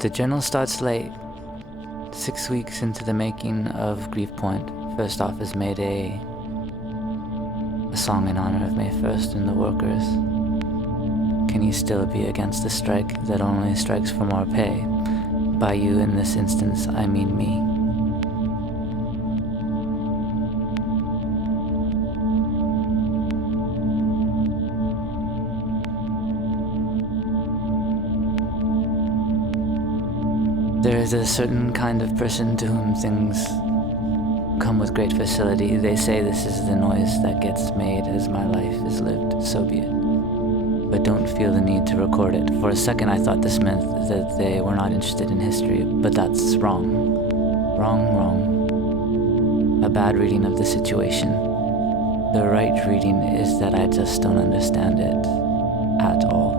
The journal starts late, 6 weeks into the making of Grief Point. First off is Mayday, a song in honor of May 1st and the workers. Can you still be against a strike that only strikes for more pay? By you in this instance, I mean me. There is a certain kind of person to whom things come with great facility. They say this is the noise that gets made as my life is lived, so be it. But don't feel the need to record it. For a second I thought this meant that they were not interested in history, but that's wrong. Wrong. A bad reading of the situation. The right reading is that I just don't understand it at all.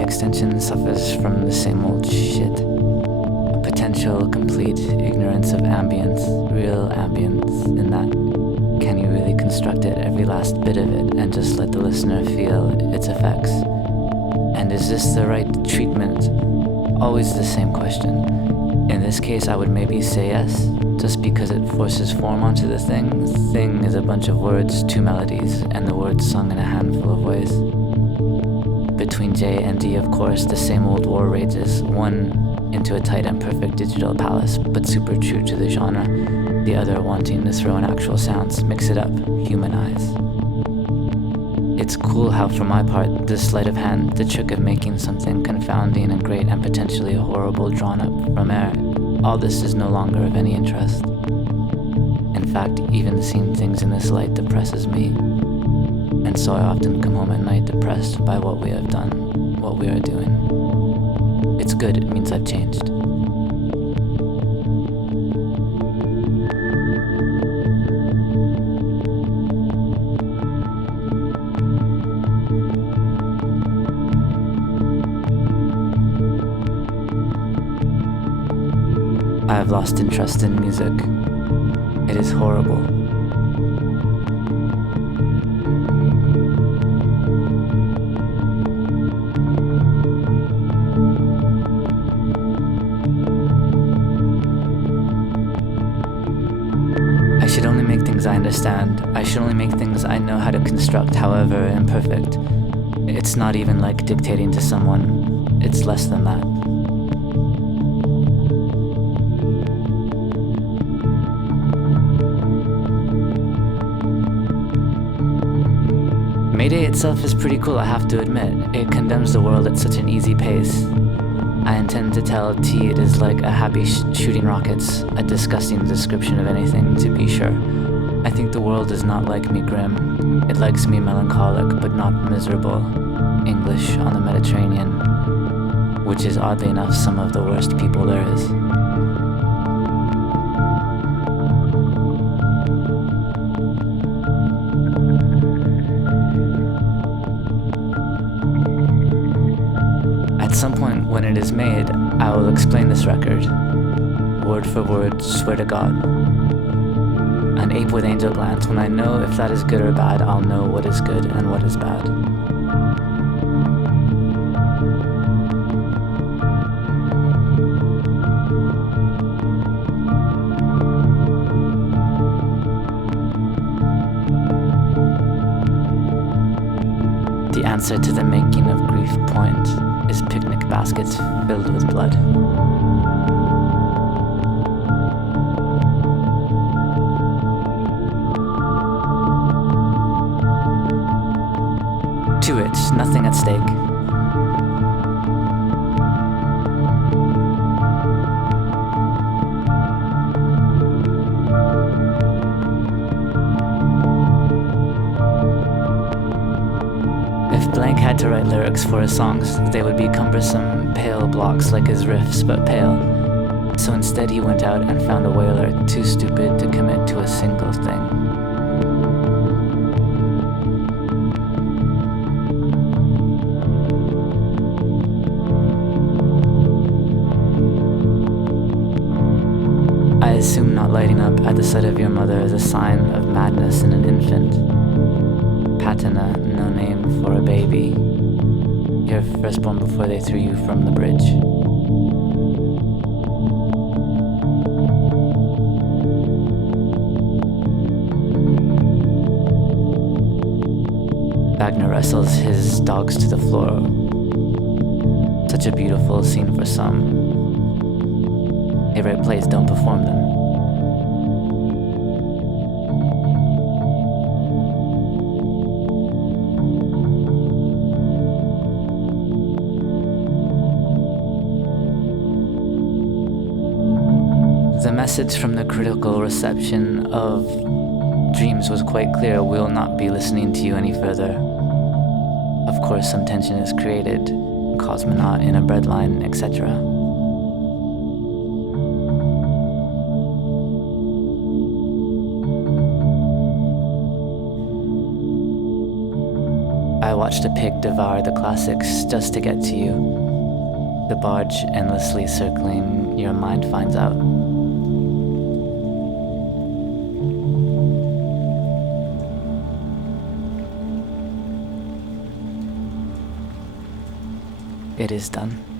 Extension suffers from the same old shit. A potential complete ignorance of ambience, real ambience, in that can you really construct it, every last bit of it, and just let the listener feel its effects? And is this the right treatment? Always the same question. In this case I would maybe say yes, just because it forces form onto the thing. The thing is a bunch of words, 2 melodies, and the words sung in a handful of ways. Between J and D, of course, the same old war rages, one into a tight and perfect digital palace, but super true to the genre, the other wanting to throw in actual sounds, mix it up, humanize. It's cool how, for my part, the sleight of hand, the trick of making something confounding and great and potentially horrible drawn up from air, all this is no longer of any interest. In fact, even seeing things in this light depresses me. And so I often come home at night depressed by what we have done, what we are doing. It's good, it means I've changed. I have lost interest in music. It is horrible. I understand. I should only make things I know how to construct, however imperfect. It's not even like dictating to someone. It's less than that. Mayday itself is pretty cool, I have to admit. It condemns the world at such an easy pace. I intend to tell T it is like a happy shooting rockets, a disgusting description of anything, to be sure. I think the world does not like me grim. It likes me melancholic, but not miserable. English on the Mediterranean, which is oddly enough some of the worst people there is. At some point when it is made, I will explain this record, word for word, swear to God. An ape with angel glands. When I know if that is good or bad, I'll know what is good and what is bad. The answer to the making of Grief Point is picnic baskets filled with blood. To it, nothing at stake. If Blank had to write lyrics for his songs, they would be cumbersome, pale blocks like his riffs, but pale. So instead he went out and found a whaler, too stupid to commit to a single thing. lighting up at the sight of your mother is a sign of madness in an infant. Patina, no name for a baby. Your firstborn before they threw you from the bridge. Wagner wrestles his dogs to the floor. Such a beautiful scene for some. They write plays, don't perform them. The message from the critical reception of Dreams was quite clear. We'll not be listening to you any further. Of course, some tension is created. Cosmonaut in a breadline, etc. I watched a pig devour the classics just to get to you. The barge endlessly circling, your mind finds out. It is done.